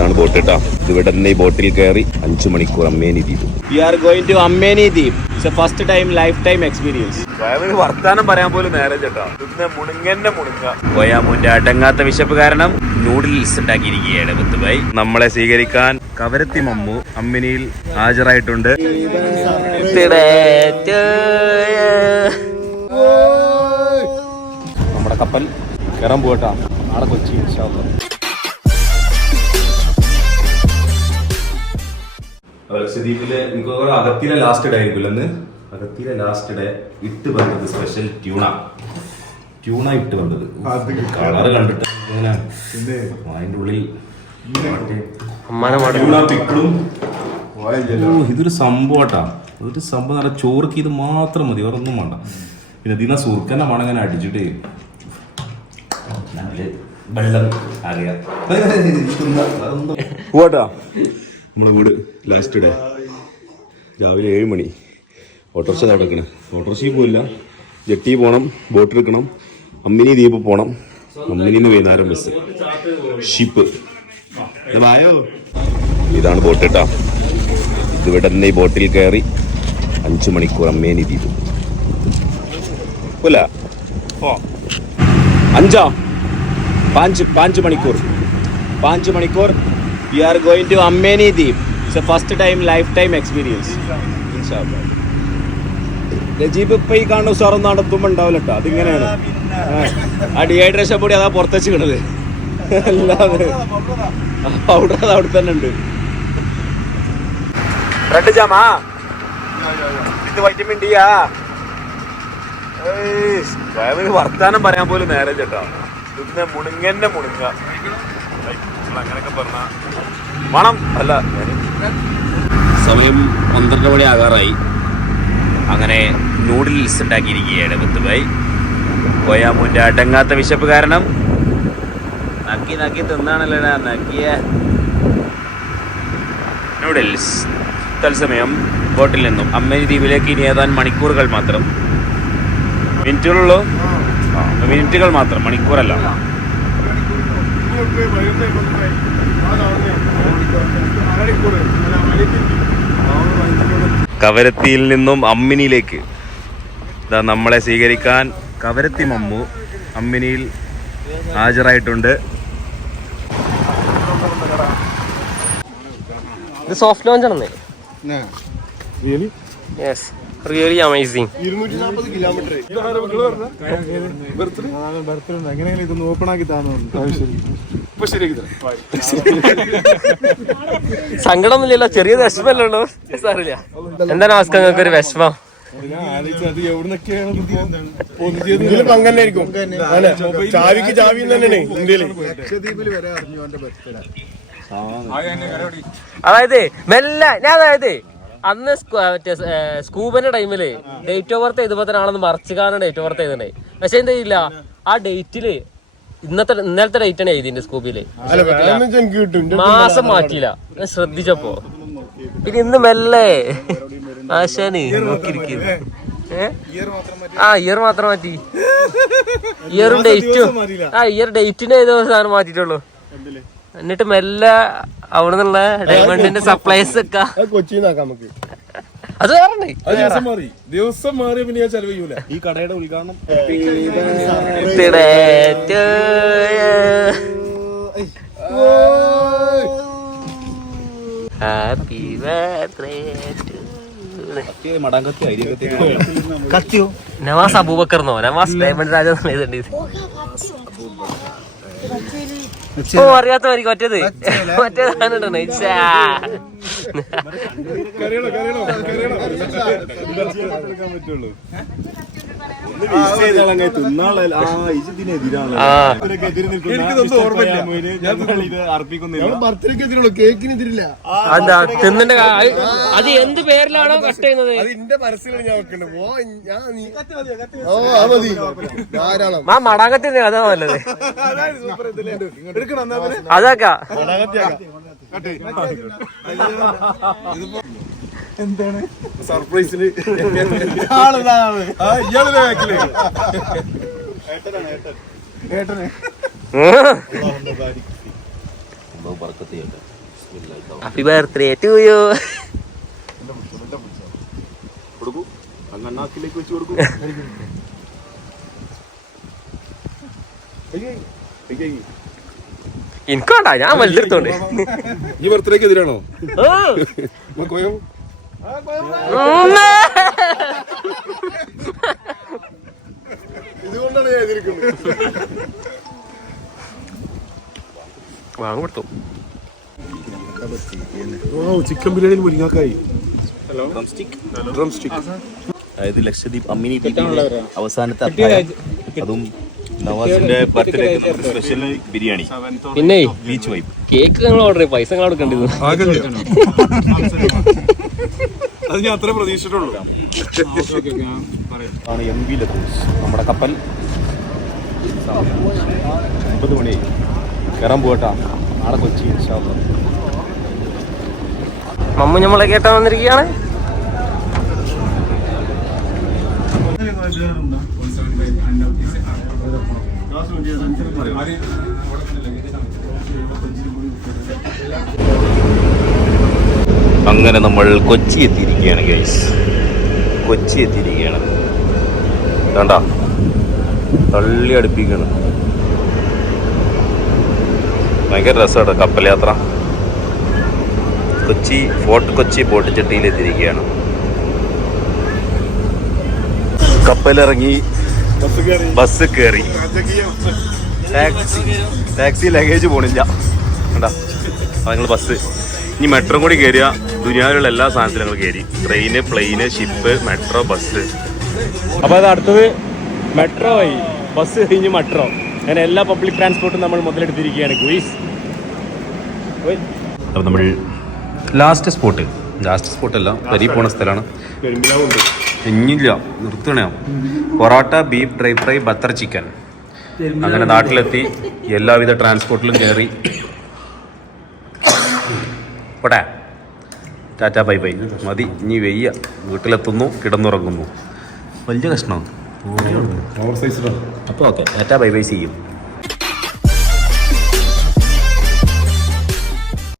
ഇതാണ് ബോട്ട് കേട്ടോ. ഇവിടെ നിന്ന് ഈ ബോട്ടിൽ കയറി 5 മണിക്കൂർ അമ്മേനി ദ്വീപ്. വി ആർ ഗോയിങ് ടു അമ്മേനി ദ്വീപ്. It's A first time life time experience. വർത്താനം പറയാൻ പോലും നേരം ചേട്ടാ. കൊയാമൂന്റെ അടങ്ങാത്ത വിശപ്പ് കാരണം നൂഡിൽസ് ഉണ്ടാക്കിയിരിക്കുകയാണ് മുത്തുബായി. നമ്മളെ സ്വീകരിക്കാൻ കവരത്തി മമ്മു അമ്മിനിയിൽ ഹാജരായിട്ടുണ്ട്. നമ്മുടെ കപ്പൽ കയറാൻ പോകട്ടാ. നാളെ കൊച്ചി ലക്ഷദ്വീപിലെ എനിക്ക് അകത്തിലെ ലാസ്റ്റ് ഡേ ആയിരിക്കും അന്ന്. അകത്തിലെ ലാസ്റ്റ് ഡേ ഇട്ട് വന്നത് സ്പെഷ്യൽ ട്യൂണ ഇട്ട് വന്നത്. കളറ് കണ്ടിട്ട് അതിൻ്റെ ഉള്ളിൽ പിക്കിളും. ഇതൊരു സംഭവട്ടാ. ഒരു സംഭവം നല്ല ചോറുക്ക് ഇത് മാത്രം മതി, വേറെ ഒന്നും വേണ്ട. പിന്നെ ഇതിനെ സുർക്കന്നെ മണങ്ങനെ അടിച്ചിട്ട് വെള്ളം അറിയാം. പോട്ടാ നമ്മുടെ വീട് ലാസ്റ്റ് ഡേ രാവിലെ 7 മണി. ഓട്ടോറിക്ഷ നടക്കണേ. ഓട്ടോറിക്ഷയിൽ പോയില്ല, ജെട്ടി പോകണം, ബോട്ട് എടുക്കണം, അമ്മിനി ദ്വീപ് പോകണം. അമ്മിനിന്ന് വൈകുന്നേരം ബസ് ഷിപ്പ്. ആയോ? ഇതാണ് ബോട്ട് കേട്ടോ. ഇവിടെ നിന്ന് ഈ ബോട്ടിൽ കയറി 5 മണിക്കൂർ അമ്മേനി ദ്വീപ്. അല്ല 5 മണിക്കൂർ. 5 മണിക്കൂർ. We are going to Ammeni Deep. It's a first time lifetime experience. Inshallah. Jeep ഇപ്പം ഈ കാണുന്ന ഉസാറൊന്നും നടത്തുമ്പോൾ ഉണ്ടാവില്ല കേട്ടോ. അതിങ്ങനെയാണ്. ആ ഡീഹൈഡ്രേഷൻ പൊടി അതാ പുറത്തേച്ച് കിണത്. അല്ലാതെ അവിടെ തന്നെ ഉണ്ട്. റെഡ് ജാമാ ഇത് വൈറ്റമിൻ ഡിയാ. വർത്താനം പറയാൻ പോലും നേരം ചേട്ടാ. ഇതിനെ മുണുങ്ങ അങ്ങനെയൊക്കെ പറഞ്ഞ മണം അല്ല. സമയം 12 മണി ആകാറായി. അങ്ങനെ നൂഡിൽസ് ഉണ്ടാക്കിയിരിക്കുകയാണ് മുത്തുബായി. കൊയാമൂന്റെ അടങ്ങാത്ത വിശപ്പ് കാരണം നക്കി തിന്നാണല്ലോടാ നക്കിയ നൂഡിൽസ്. തത്സമയം ബോട്ടിൽ നിന്നും അമ്മേനി ദ്വീപിലേക്ക് ഇനി ഏതാനും മണിക്കൂറുകൾ മാത്രം. മിനിറ്റുകൾ മാത്രം, മണിക്കൂറല്ല. കവരത്തിയിൽ നിന്നും അമ്മിനിയിലേക്ക് ഇതാ നമ്മളെ സ്വീകരിക്കാൻ കവരത്തി മമ്മു അമ്മിനിയിൽ ഹാജരായിട്ടുണ്ട്. ഇത് സോഫ്റ്റ് ലോഞ്ച് ആണെന്നേ. Yes, really amazing. 240 കിലോമീറ്റർ. എങ്ങനെയാണ് ഇതൊന്ന് ഓപ്പൺ ആക്കി സങ്കടമൊന്നുമില്ലല്ലോ, ചെറിയ വിഷമല്ലേ ഉള്ളൂ. സാറില്ല. എന്താണ് അവസ്ഥ? നിങ്ങൾക്ക് ഒരു വിഷമം? ചാവിക്ക് ചാവി തന്നെയാണ് ഇന്ത്യയില്. അതായത് അന്ന് മറ്റേ സ്കൂബന്റെ ടൈമില് ഡേറ്റ് ഓഫ് ബർത്ത് എഴുതുമ്പോ തന്നെ ആണെന്ന് മറച്ചുകാണ് ഡേറ്റ് ഓഫ് ബർത്ത് എഴുതണ്ടേ. പക്ഷെ എന്താ ഇല്ല, ആ ഡേറ്റില് ഇന്നലത്തെ ഡേറ്റ് ആണ് എഴുതിന്റെ സ്കൂബില്. മാസം മാറ്റിയില്ല. ഞാൻ ശ്രദ്ധിച്ചപ്പോ പിന്നെ ഇന്ന് മെല്ലെ ആശാന് നോക്കിയിരിക്കുന്നു. ഇയർ മാത്രം മാറ്റി. ഇയറും ഡേറ്റും ഇയർ ഡേറ്റിന്റെ ഏതോ സാധനം മാറ്റിട്ടുള്ളൂ. എന്നിട്ട് മെല്ലെ അവിടെ നിന്നുള്ള ഡയമണ്ടിന്റെ സപ്ലൈസ് ഒക്കെ അത് ദിവസം മാറി പിന്നെ ഞാൻ ചെലവ് ചെയ്യൂല. ഈ കടയുടെ ഉദ്ഘാടനം ഹാപ്പി ബർത്ത്ഡേ നവാസ് അബൂബക്കർന്നോ നവാസ് ഡയമണ്ട് രാജ അറിയാത്തവർക്ക് മറ്റേതാണ് തിന്നണ്ട. അത് എന്ത് പേരിലാണോ കട്ട് ചെയ്യുന്നത് ആ മടാകത്തിന്റെ കഥ നല്ലത്. അതൊക്കെ എന്താണ് സർപ്രൈസിന് ഹാപ്പി ബർത്ത്ഡേ ടു യു. കൊടുക്കൂ, അങ്ങണ്ണാക്കിലേക്ക് വെച്ച് കൊടുക്കൂ. എനിക്കോണ്ടാ, ഞാൻ വലുതെടുത്തോണ്ട്. ഈ ബർത്ത്ഡേക്ക് എതിരാണോ? ഇതുകൊണ്ടാണ് ഞാൻ എതിർക്കുന്നത്. വാങ്ങുകൊടുത്തു. ചിക്കൻ ബിരിയാണി മുരിങ്ങാക്കായി. അതായത് ലക്ഷദ്വീപ് അമ്മിനി ദ്വീപിലെ അവസാനത്തെ അധ്യായം. അതും നവാസിന്റെ ബർത്ത്ഡേ സ്പെഷ്യൽ ബിരിയാണി. പിന്നെ ബീച്ച് വൈബ്. കേക്ക് നിങ്ങൾ ഓർഡർ ചെയ്യും, പൈസ നിങ്ങൾ കൊടുക്കേണ്ടത്. അത് ഞാൻ അത്ര പ്രതീക്ഷിച്ചിട്ടുള്ളൂ. ആണ് MV ലത്തൂസ് നമ്മുടെ കപ്പൽ. 9 മണി കയറാൻ പോകട്ടാ. നാളെ കൊച്ചി ഇൻഷാ അല്ലാഹ്. മമ്മു നമ്മളെ കേട്ടാ വന്നിരിക്കുകയാണ്. അങ്ങനെ നമ്മൾ കൊച്ചി എത്തിയിരിക്കുകയാണ് ഗൈസ്. കൊച്ചി എത്തിയിരിക്കുകയാണ്. കണ്ടാ തള്ളി അടുപ്പിക്കുകയാണ്. ഭയങ്കര രസമാണ് കപ്പൽ യാത്ര. കൊച്ചി ഫോർട്ട് കൊച്ചി ബോട്ട് ജെട്ടിയിൽ എത്തിയിരിക്കുകയാണ്. കപ്പലിറങ്ങി, ബസ് കയറി. ടാക്സി ലഗേജ് പോണില്ല. കണ്ടാ നിങ്ങൾ ബസ്. ഇനി മെട്രോ കൂടി കയറിയ ദുനിയാവിലുള്ള എല്ലാ സാധനത്തിലും ഞങ്ങൾ കയറി. ട്രെയിന്, പ്ലെയിന്, ഷിപ്പ്, മെട്രോ, ബസ്. അപ്പോൾ അത് അടുത്തത് മെട്രോ ആയി. ബസ് കഴിഞ്ഞ് മെട്രോ. അങ്ങനെ എല്ലാ പബ്ലിക് ട്രാൻസ്പോർട്ടും നമ്മൾ മുതലെടുത്തിരിക്കുകയാണ് ഗുയിസ്. അപ്പോൾ നമ്മൾ ലാസ്റ്റ് സ്പോട്ടല്ല, വരി പോണ സ്ഥലമാണ്. ഇനിയില്ല, നിർത്തണേ. Porotta, beef, dry fry, butter chicken. അങ്ങനെ നാട്ടിലെത്തി, എല്ലാവിധ ട്രാൻസ്പോർട്ടിലും കയറി. പോട്ടെ, ടാറ്റാ ബൈ ബൈ. മതി, ഇനി വെയ്യ. വീട്ടിലെത്തുന്നു, കിടന്നുറങ്ങുന്നു. വലിയ കഷ്ണമാണ്. അപ്പോൾ ഓക്കെ, ടാറ്റാ ബൈ ബൈ ചെയ്യും.